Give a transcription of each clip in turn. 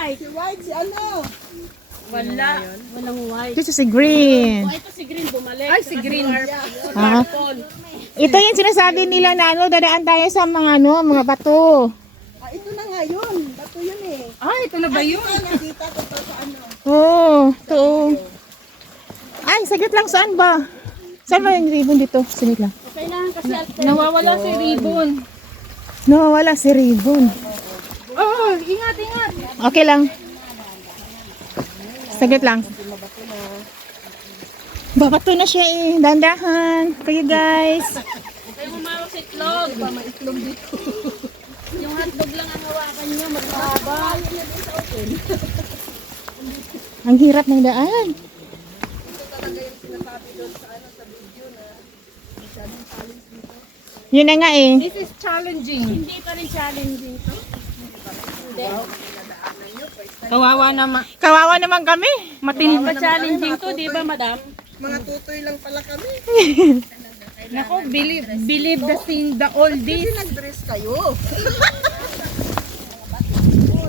white. Si white, si ano? Wala. Walang white. Ito si green. Oh, ito si green bumalik. Ay, si green. Ah. Ito yung sinasabi nila na ano, dadaan tayo sa mga ano, mga bato. Ah, ito na nga yun. Bato yun eh. Ay, ito na ba yun? Nakita ko pa sa ano. Oo, ito. Ay, saglit lang, saan ba? Saan ba yung ribbon dito? Saglit lang. Okay lang kasi Nawawala si ribbon. Nawawala si ribbon. Oh, ingat, ingat. Okay lang. Saglit lang. Babato na siya eh. Dandahan. Kayo guys. kayo humawak sa itlog. May itlog dito. Yung hotdog lang ang hawakan niyo, magkahaba. Ang hirap ng daan. Yun na nga eh. This is challenging. Hindi pa rin challenging to. Kawawa naman. Kawawa naman kami. Hindi pa challenging to, di ba madam? Mga tutoy lang pala kami. Nako, believe the scene, the oldies. Kasi nag-dress kayo.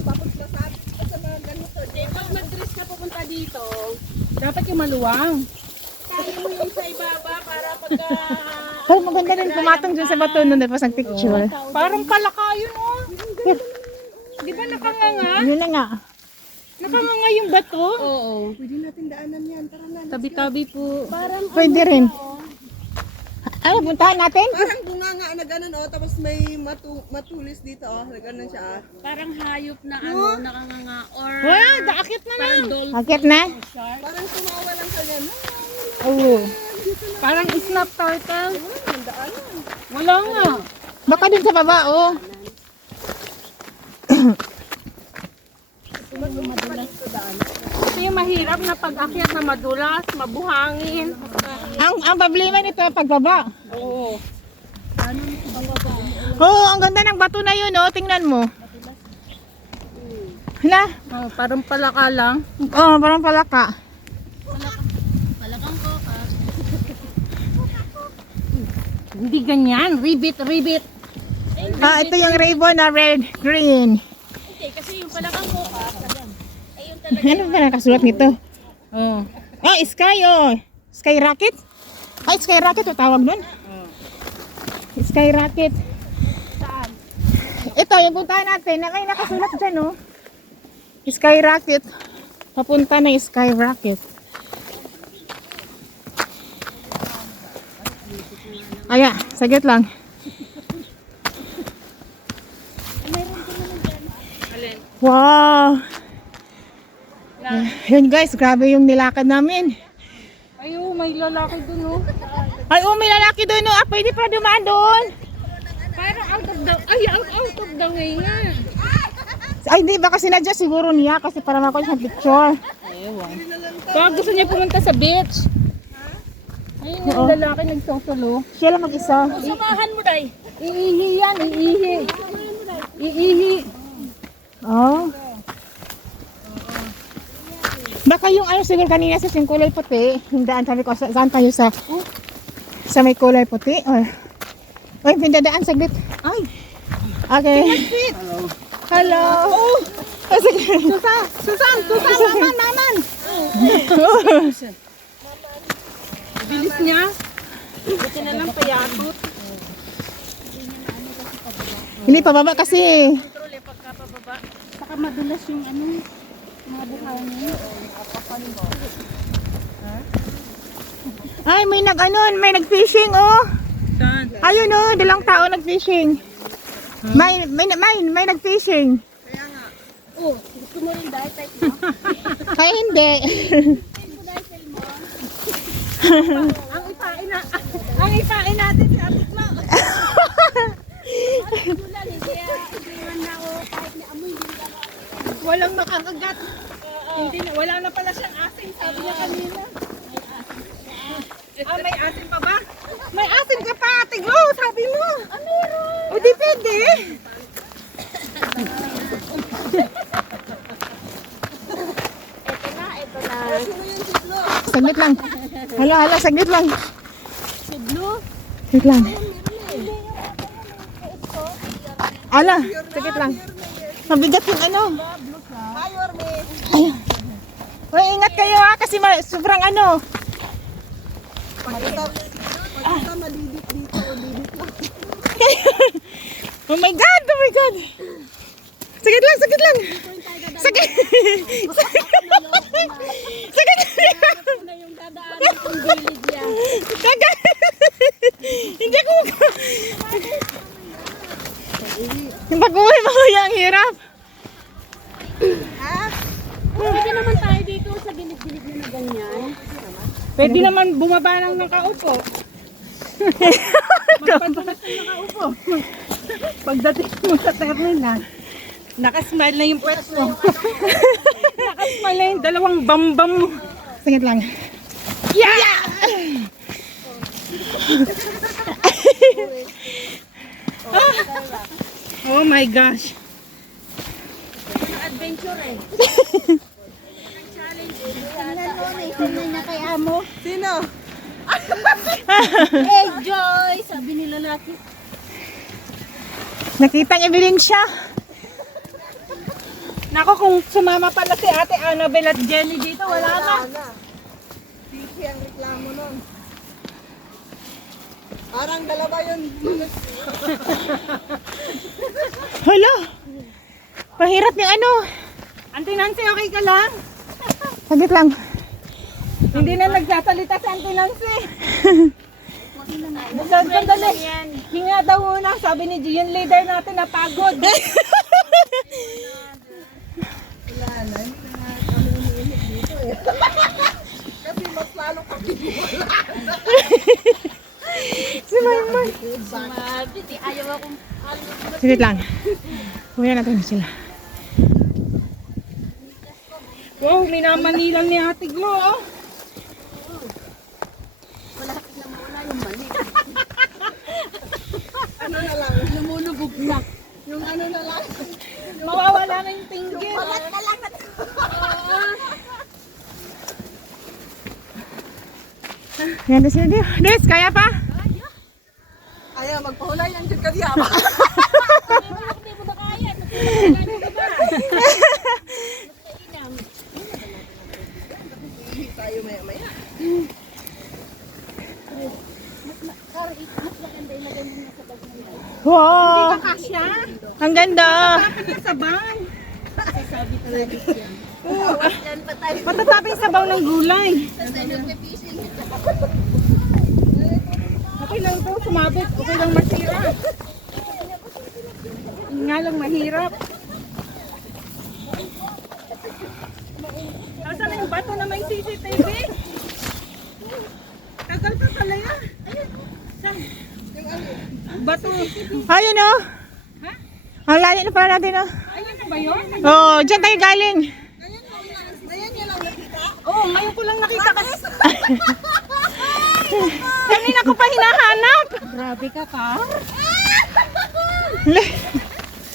Tapos masabi pa sa mga ganito. Di pag mag-dress ka pupunta dito, Dapat yung maluwang. kaya mo yung sa ibaba para pagka... Pero maganda rin pumatong dyan sa bato nun. Tapos ang picture. Parang palaka yun, oh. Di ba nakanganga? Yun na nga. Nakanganga yung bato. Oo. Pwede natin daanan yan. Tara na. Tabi-tabi po. Parang Pwede rin. Ano, puntahan natin? Parang bunga nga na ganun oh. Tapos may matulis dito oh. Na ganun siya ah. parang hayop na ano, nakanganga or Wow, daakit na parang lang. dolphin Akit na? shark. Parang tumawa lang sa ganun. Oo. Parang snap turtle. Ang daanan. Wala nga. Baka dun sa baba, oh. Ito yung mahirap na pag-akyat na madulas, mabuhangin. Ang problema nito, pagbaba. Oo. Oo, ang ganda ng bato na yun, oh. Tingnan mo. Hala. Oh, parang palaka lang. Oh, parang palaka. Palakang ko ka. Hindi ganyan. Ribbit, ribbit. Ah, ito yung ribbon na red, green. Hindi, kasi yung palakang ko ka, ay yung talaga. Ano ba nakasulat nito? Oh. Oh, sky, oh. Sky rocket? Ay, sky rocket, o tawag nun? Sky rocket. Saan? Ito, yung puntahan natin, na may nakasulat dyan, oh. Sky rocket. Papunta na yung sky rocket. Aya, saglit lang. Wow! Yun guys, grabe yung nilakad namin. Ay, oh, may lalaki dun, oh. Ay, may lalaki doon, no? Ah, pwede pa dumaan doon. Parang out of the way nga. Ay, di ba kasi sinadya siguro niya kasi para makuha siyang picture. Baka gusto niya pumunta sa beach. Ayun yung Oo. lalaki nagsusulo. Siya lang mag-isa. Samahan mo, day. Iihi yan, iihi. Iihi. Oh. Baka yung ano siguro kanina sa yung kulay puti, hindaan sabi ko, saan tayo sa may kulay puti? Or, ay, pindadaan saglit. Ay. Okay. Hello. Oh. Sige. Susan, naman. Bilis niya. Buti na lang payatot. Hindi pababa kasi. Control eh, pagka pababa. Saka madulas yung ano, mga buhangin. Ay, may may nag-fishing, oh. Saan? Ayun, oh, dalang tao nag-fishing. May nag-fishing. Oh, gusto mo rin dahil type mo? Kaya hindi. Ang ipain natin si Atik Mo. Wala rin, kaya iniwan na ako kahit ni amoy, hindi lang ako. Walang makakagat. Hindi na, wala na pala siyang asin, sabi niya kanina. May asin pa ba? May asin ka pa, Atik Mo, sabi mo. Meron. O di pwede. Ito na. Saglit lang. Hala, saglit lang. Si Blue. Saglit lang. Ala, saglit lang. Mabigat yung ano. Hi, Orme. Ayun. Uy, ingat kayo ha, kasi sobrang ano. Pagkita malibit dito o libit lang. Oh my God, oh my God. Sagit lang, sagit lang. Sagit. Sagit. Na yung dadaanan kong village yan. Sagit. Hindi ako. Yung pag-uwi mo, ang hirap. Pwede naman tayo dito sa gilid-gilid na ganyan. Pwede naman bumaba ng nakaupo. Magpantunas ng nakaupo. Pagdating mo sa terminal, nakasmile na yung pwesto. Nakasmile na yung dalawang bambam mo. Sagit lang. Yeah! Oh my gosh. Adventure eh. Sino? Hey Joy! Sabi ni lalaki. Nakita niya ebidensya. Nako, kung sumama pala si Ate Annabelle at Jenny dito, wala na. Ana. Sisi ang reklamo nun. Parang dalawa yun. Hala. Pahirap yung ano. Auntie Nancy, okay ka lang? Sagit lang. Hindi na nagsasalita si Auntie Nancy. Sandali. Hinga daw muna. Sabi ni G, yung leader natin napagod. Wala na, hindi na nga kami umiinit dito eh. Kasi mas lalo kami wala. Si Maymay. Sumabit eh. Ayaw akong Sagit lang. Uwi natin sila. Wow, minamanilan ni Ate Glo, oh. Ano na lang, lumulubog na. yung ano na lang. Mawawala na yung tinggil. Balat na lang. Yan na sila dito. Des, kaya pa? Ayaw, magpahulay ang dyan kadiyama. Hindi mo na kaya. Hindi ba? Tayo maya-maya. Wow. Kasya. Ang ganda. Tapos yung sabaw. Yan pa tayo. Matatabi yung sabaw ng gulay. Okay lang daw, sumabot. Okay lang masira. Yun nga lang mahirap. Nasaan na yung bato na may CCTV? Tagal ka pala yan. Saan? Bato. Ayun oh. Ang layo na pala natin oh. Ayun na ba yun? Oh, dyan tayo galing. Ayan yun lang nakita. Oo, ngayon ko lang nakita kasi. Kanina ko pa hinahanap. Grabe ka ka.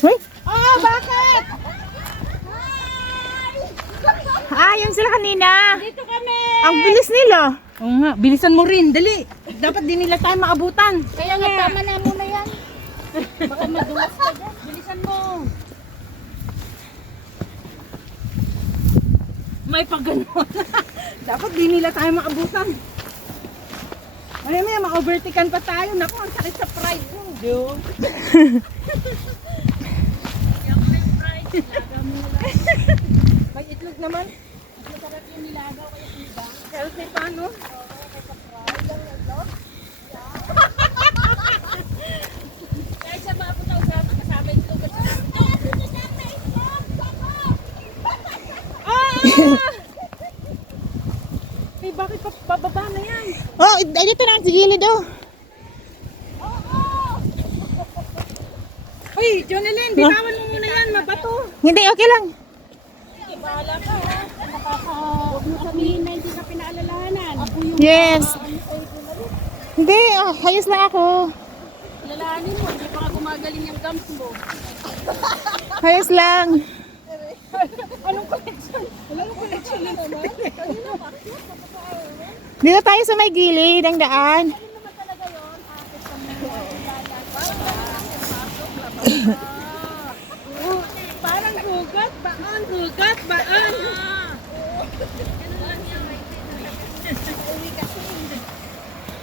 Uy. Oh, bakit? Ah, yun sila kanina. Dito kami. Ang bilis nila. Oo nga, bilisan mo rin. Dali. Dapat di nila tayo maabutan. Kaya nga tama na muna yan. Baka madulas ka dyan. Bilisan mo. May pagganon. Dapat di nila tayo maabutan. Ay, may ma-overtaken pa tayo. Naku, ang sakit sa pride mo. Diyo. May itlog naman. Masarap yung nilagaw kaya sinigang. Healthy pa, no? Kahit sa mga punta usapan, kasama yung tugas. Eh, bakit pa pababa na yan? Oh, dito na sa gilid oh. Uy, Jonelyn, bitawan mo muna yan. Mabato. Hindi, okay lang. Bahala ka ha. Huwag mo sabihin na hindi ka pinaalalahanan. Ako yung Yes. Hindi, ayos lang ako. alalahanin mo. Hindi pa ka gumagaling yung gums mo. Ayos lang. Anong connection? Walang connection lang. Dito tayo sa may gilid ng daan. Parang Google. Hugat baan, hugat baan.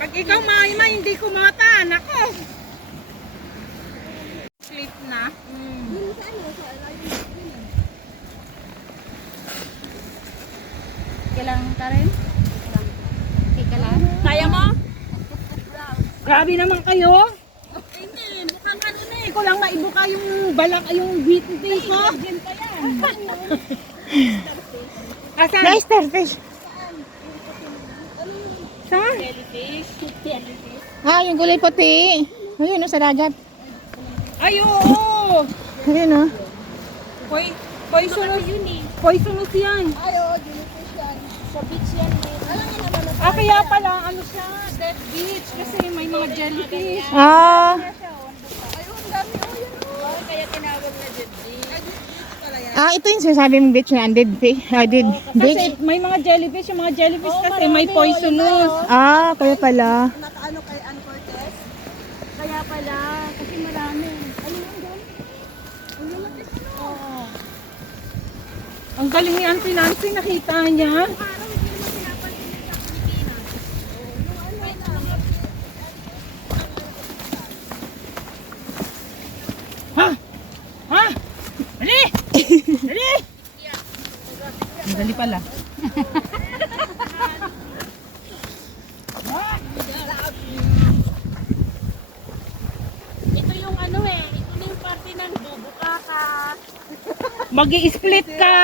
Pag ikaw maima, hindi kumata, nako. Sleep na. Kailangan ka rin? Kaya mo? Grabe naman kayo. Hindi, mukhang ano na eh. Ko lang maibuka yung balak, yung biti ko. Asan? Nice starfish. Saan? Jellyfish. Jellyfish. Ah, yung kulay puti. Ayun, sa dagat. Ay, oo. Ayun, oh. Poisonous. Yun eh. Poisonous yan. Ay, oo, jellyfish yan. Sa beach yan eh. Alam niyo naman na Kaya pala, ano siya, dead beach. Kasi may mga jellyfish. Ah, ayun, dami. Oh, yan. Oo, kaya tinawag na jellyfish. ito yung sinasabi mong beach na undead fish. Undead beach. Kasi may mga jellyfish. Yung mga jellyfish kasi may poisonous. Ah, kaya pala. Nakaano kay Ann Cortez? Kaya pala, kasi marami. Ano yung doon? Ang galing ni Auntie Nancy, nakita niya. Ha? Ha? Dali! Dali! Ang dali pala. Ito yung ano eh. Ito na yung parte ng bubuka ka. Mag-i-split ka.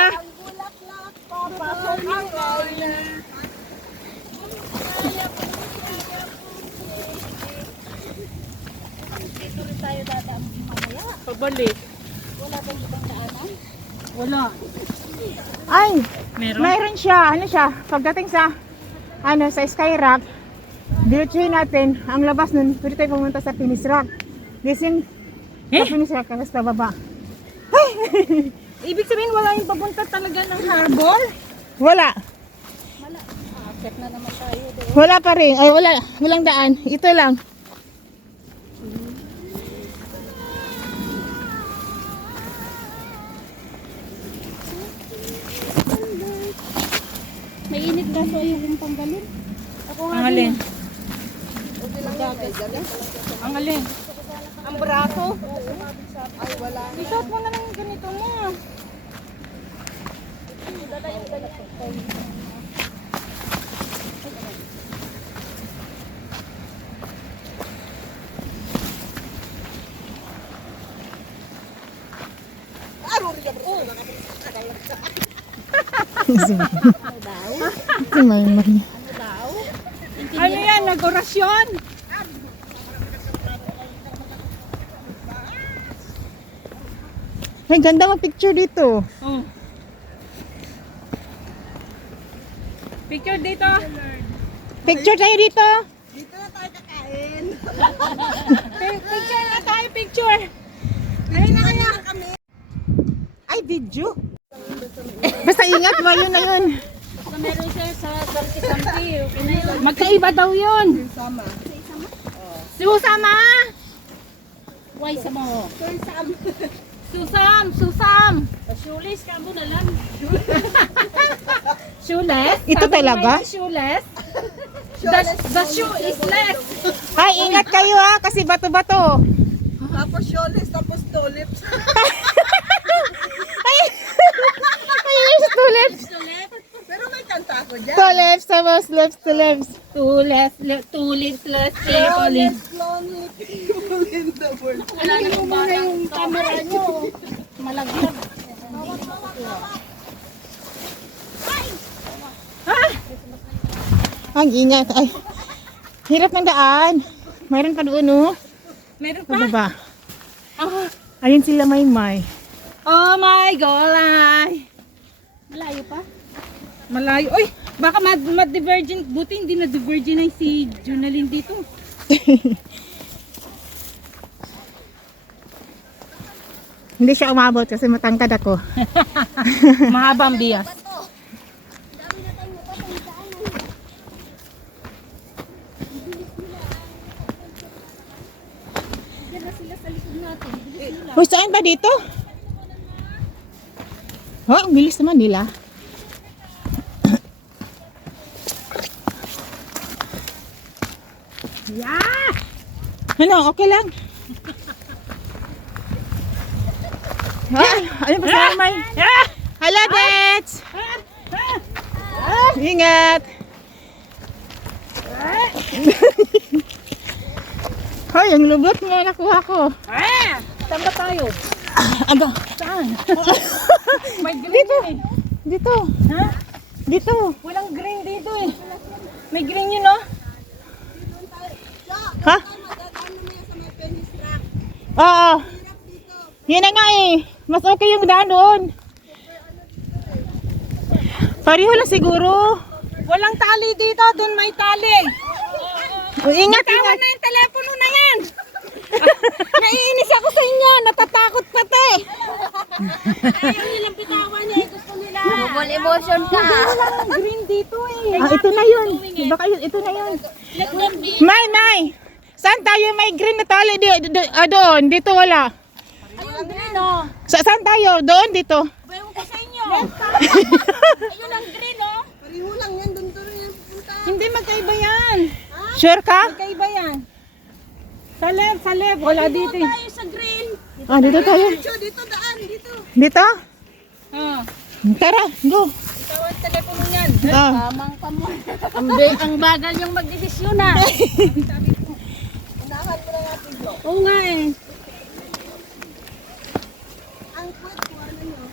Dito rin tayo dadaan mamaya. Pabalik. Wala bang ibang daanan? Wala. Ay, Meron? mayroon siya. Ano siya? Pagdating sa, sa Skyrock, diretsuhin natin, ang labas nun, pwede tayo pumunta sa Finis Rock. This yung, sa Finis Rock, tapos pababa. Ibig sabihin wala yung papunta talaga ng harbor? Wala. Check na naman tayo doon. Wala pa rin. Ay, wala. Walang daan. Ito lang. Mainit ka so yung panggalin. Ako nga Ang alin? Ay, Ang alin? Ang braso? wala. Isot mo na lang yung ganito mo. Ito may. Ano yan? Nag-orasyon? Ay, ganda mag-picture dito. Oh. Picture dito. Picture tayo dito. Dito na tayo kakain. Picture na tayo, picture. Ayun na kaya. Ay, did you? Basta ingat mo, yun na yun. So, meron siya sa Sarki-Sampi. Okay na yun. Magkaiba daw yun. Sama. Susama! Why sa mo? Susam! Susam! Shoeless ka mo na lang. Shoeless? Ito Sabi talaga? mo, shoeless? The shoe is less. Ay, ingat kayo ha, kasi bato-bato. Tapos shoeless, tapos tulips. Ay, yes, two lips. Pero may kanta ako dyan. Two lips, tapos lips to lips. Two lips, less people. Lonely people in the world. Wala na kung muna yung camera nyo. Malaglag. Ang ingat. Ay, hirap ng daan. Mayroon pa doon, oh. Meron pa? Pababa. Ah. Ayun sila may. Oh my God! Malayo pa? Malayo. Uy, baka ma-divergent. Buti hindi na-divergent ay si Junalyn dito. Hindi siya umabot kasi matangkad ako. Mahabang bias. Uy, saan ba dito? Oh, ang bilis naman nila. Yeah! Ano, okay lang. Ano ba sa may? Hello, Dets! Ingat! Hoy, ang lubot mo nakuha ko. Saan ba tayo? Aga. Saan? May green Dito. eh. Dito. Ha? Dito. Walang green dito eh. May green yun oh. Ha? Oo. Yun na nga eh. Mas okay yung daan doon. Pareho lang siguro. Walang tali dito. Doon may tali. Ingat, Tawag ingat. na yung telepono na yan. Naiinis ako sa inyo. Natatakot pati. Ayaw nilang bitawan niya. Gusto nila. Double emotion ka. Walang green dito eh. Ah, ito na yun. Baka yun, ito na yun. Let them be. May. Saan tayo may green na tali? Doon. Dito wala. Ayun, green oh. Saan tayo? Doon, dito. Bayaw ko sa inyo. Ayun ang green oh. Pariho lang yan, doon yan pupunta. Hindi magkaiba yan. Sure ka? Magkaiba yan. Sa left. Wala dito eh. Tayo sa green. Ah, dito tayo. Dito daan, dito. Dito? Ah. Tara, go. Tawag telepono yan. Ah. Tamang kamo. Ang bagal yung magdesisyon na. Unahan mo na natin, Blo. Oo nga eh. Ang kwat, kuwanan nyo.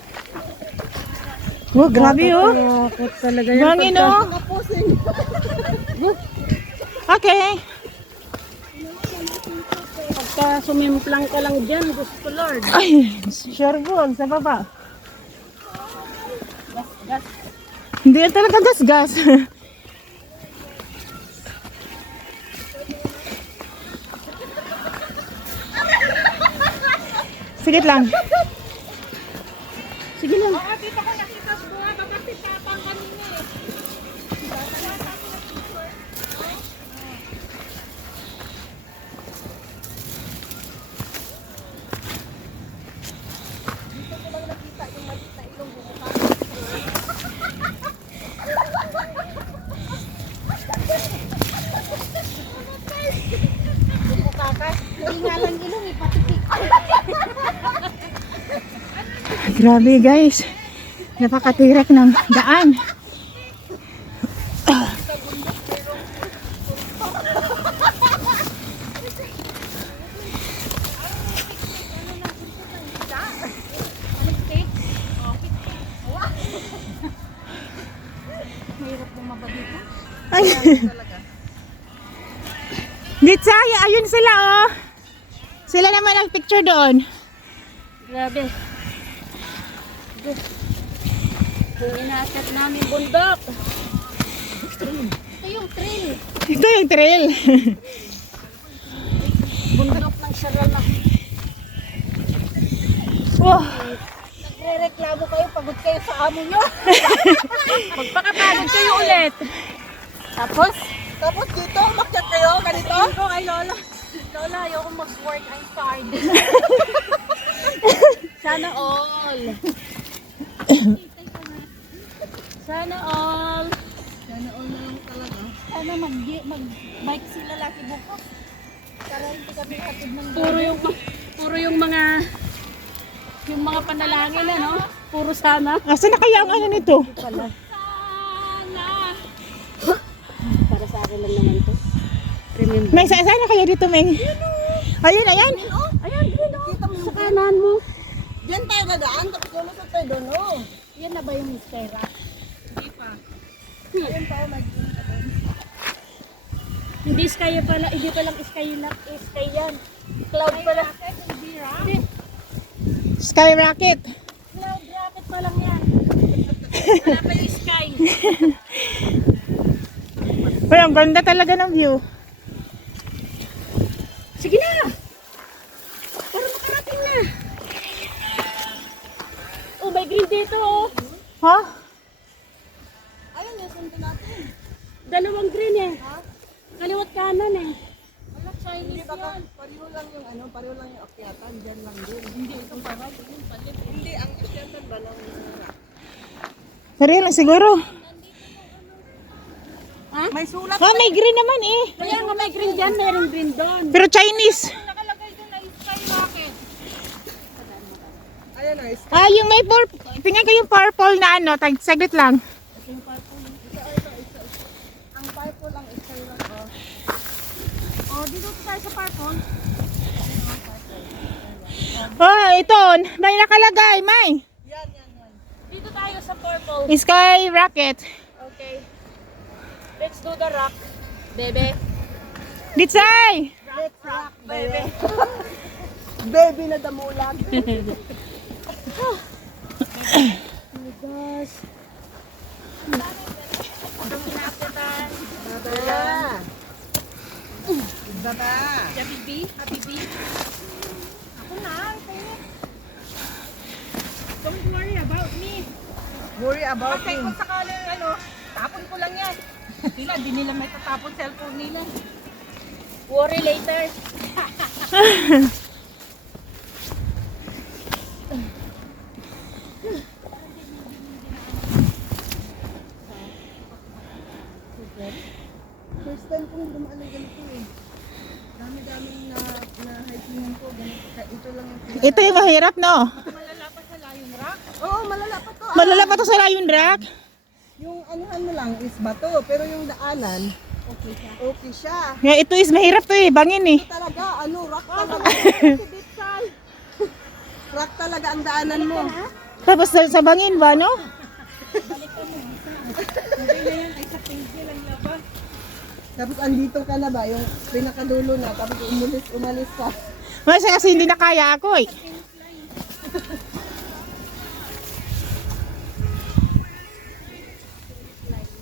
Oh, grabe oh. Takot talaga yan. Bangin oh. Kapusin. Okay. Pagka sumimplang ka lang dyan, gusto Lord. Ay, sure goal. Sa baba. Hindi yan talaga gas-gas. Sige lang. Sige lang. Dito ko nakita sa buha, bakit tapang kanina eh. Grabe guys. Napakatirik ng daan. Ay. Ditsaya, ayun sila oh. Sila naman ang picture doon. Grabe. Kung inaakit namin bundok. Ito yung trail. Ito yung trail. Bundok ng Saral na. Oh. Nagre-reklamo kayo, pagod kayo sa amo nyo. Magpakapagod kayo ulit. Tapos, Tapos dito, makyat kayo, ganito. sabihin ko kay Lola, Lola, ayoko mag-work, I'm tired. Sana all. Sana all. Sana all na lang talaga. Sana mag-bike sila laki bukas. Para hindi kami hatid ng puro yung mga panalangin ano? Puro sana. Asa na kaya ang ano nito? Sana. Para sa akin lang naman to. Remember. May saan na kaya dito, Meng? Ayun, ayan. Ayan, green oh. Sa kanan mo. Diyan tayo nadaan, tapos lulusot tayo doon, oh. Yan na ba yung Skyra? Hindi pa. Ayun pa, oh, Hindi sky pala, hindi pa lang sky yan. Cloud pala. Sky rocket. Cloud rocket pa lang yan. Wala pa yung sky. Uy, ang ganda talaga ng view. Sige na! Para makarating na. Oh, may green dito oh. Ha? Ayun yung sunto natin. Dalawang green eh. Kaliwat kanan eh. Wala Chinese Hindi baka yan. pariho lang yung pariho lang yung akyatan, diyan lang din. Hindi ito para hindi ang akyatan ba lang Pareho lang siguro. May sulat. Ah, may green naman eh. Kaya nga may green dyan, mayroong green doon. Pero Chinese. Nakalagay doon na skyrocket. Ayan na, Ah, yung may purple. Tingnan ko yung purple na ano. Saglit lang. ang purple lang is kayo lang. Oh, dito tayo sa purple. Oh, ito. May nakalagay, May. Yan. Dito tayo sa purple. Sky rocket. Okay. Let's do the rock, bebe. Ditsay. Let's rock, baby. Baby na damulag. Baba. Baba. Happy bee? Happy bee? Ako na, ito. Don't worry about me. Worry about Kasi him. kung sakaling tapon ko lang yan. Sila, di nila may tatapon cellphone nila. Worry later. First time kong dumaan ng ganito eh. Dami-daming na-hikingan ko. Ganito. Ito lang yung Ito yung mahirap, no? Oo, malala pa to. Malala pa to sa Lion Rock. Yung anuhan mo lang is bato. Pero yung daanan, okay siya. Yeah, ito is mahirap to eh. Bangin eh. Ito talaga, rock talaga. Rock talaga ang daanan mo. Tapos sa bangin ba, no? Tapos andito ka na ba, yung pinakadulo na, tapos umalis ka. Kasi hindi na kaya ako eh.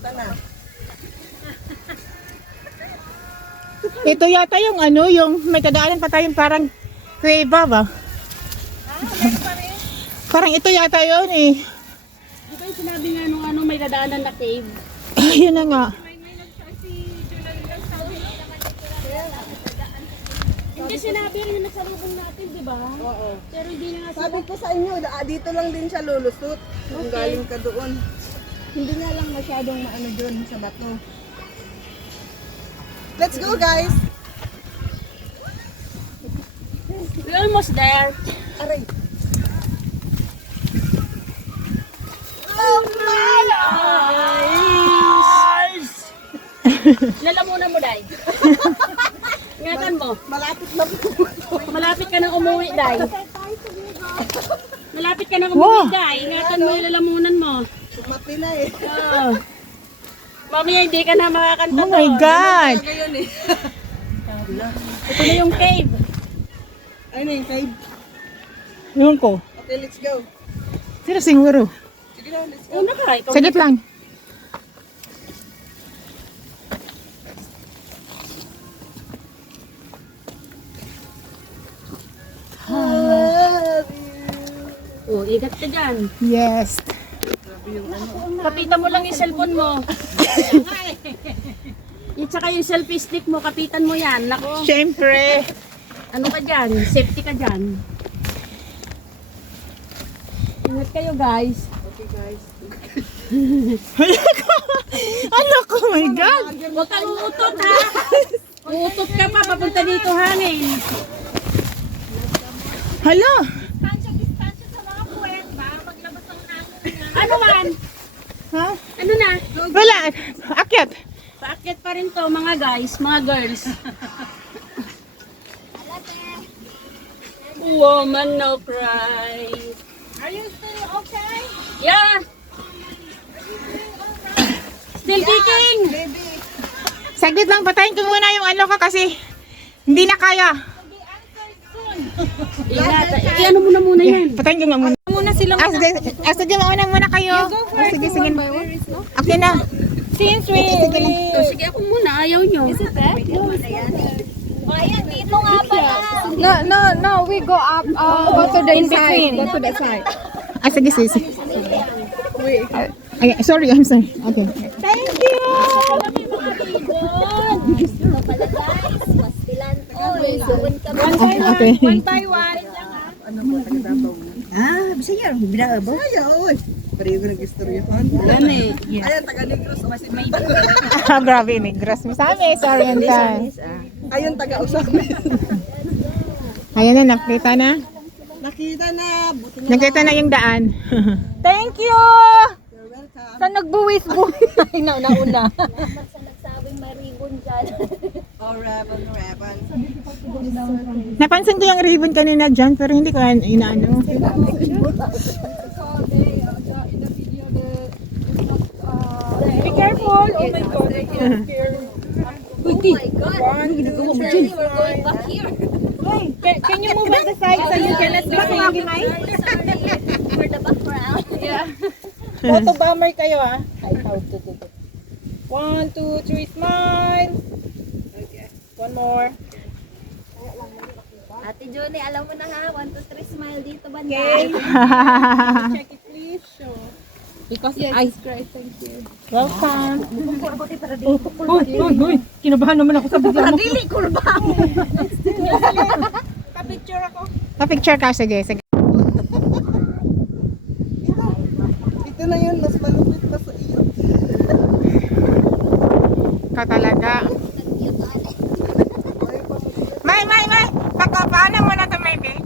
Sana. Ito yata yung ano, yung may kadaanan pa tayong parang kuweba ba? Parang ito yata yun eh. Di ba yung sinabi nga nung ano, may dadaanan na cave? Ayun na nga. Hindi sinabi rin yung nagsalubong natin, di ba? Oo. Pero hindi na nga Sabi ko sa inyo, dito lang din siya lulusot. Kung galing ka doon. Hindi nga lang masyadong maano doon sa bato. Let's go guys! We're almost there. Aray! Oh my eyes! Lalamunan mo, Day. Ingatan mo. Malapit na po. Malapit ka nang umuwi, Day. Malapit ka nang umuwi, Day. Ingatan mo yung lalamunan mo. Sumati na eh. Oh. Mamaya hindi ka na makakanta Oh my doon. God! Ngayon eh. Ito na yung cave. Ayun na yung cave. Yun ko. Okay, let's go. Sino siguro? Sige na, let's go. Una ka, ikaw. Saglit lang. Oh, ingat ka dyan. Yes. Kapitan mo lang yung cellphone mo. At saka yung selfie stick mo, kapitan mo yan. Nako, Siyempre. ano ka dyan? Safety ka dyan. Ingat kayo, guys. Okay guys. Ano ko, oh my God. Huwag kang uutot, ha? Uutot ka pa, papunta dito hangin. Hala. Ano man? Ha? Ano na? Wala. Akyat. Paakyat pa rin to, mga guys, mga girls. Woman, no cry. Are you still okay? Yeah. Still kicking. Baby. Saglit lang, patayin ko muna yung ano ko kasi hindi na kaya. Ingat. Iano mo na muna yan. Patayin ko nga muna. Muna silang Sige, mauna muna kayo. Sige, sige. Okay na. since we... So, sige ako muna, ayaw nyo. No, we go up, go to the inside, go to the side. Ah, sige, sige. Okay, sorry, I'm sorry. Okay. Thank you! Okay. One by one. Saya, oy. Pareho nag-istoryahan. Yan eh. Ayan, taga Negros. May Grabe, Negros. Misamis, Oriental. Ayun, taga Usamis. Ayan na, nakita na. Nakita na. Buti na. Nakita na yung daan. Thank you! You're welcome. Sa nagbuwis-buhay na nauna. Nagsabing may ribbon dyan. Oh, Revan. Napansin ko yung ribbon kanina dyan, pero hindi ko inaano. Be careful! Oh my God! Oh my God! Ginagawa mo dyan. We're going back here. Can you move on the side so you cannot be seen? Sorry. For the background. Yeah. Photo bomber kayo ah. Ay, how to do it. 1, 2, 3, smile! Okay. One more. Ate Johnny, alam mo na ha. 1, 2, 3, smile dito banda. Okay. Check it please. Show. Because I Great, thank you. Welcome. Uy, kinabahan naman ako sa bigla mo. Dili, kurba. Pa-picture ako. Pa-picture ka, sige. Sige. Ito na yun. Mas malupit pa sa iyo. Ka talaga. May. Paano mo na ito, may babe?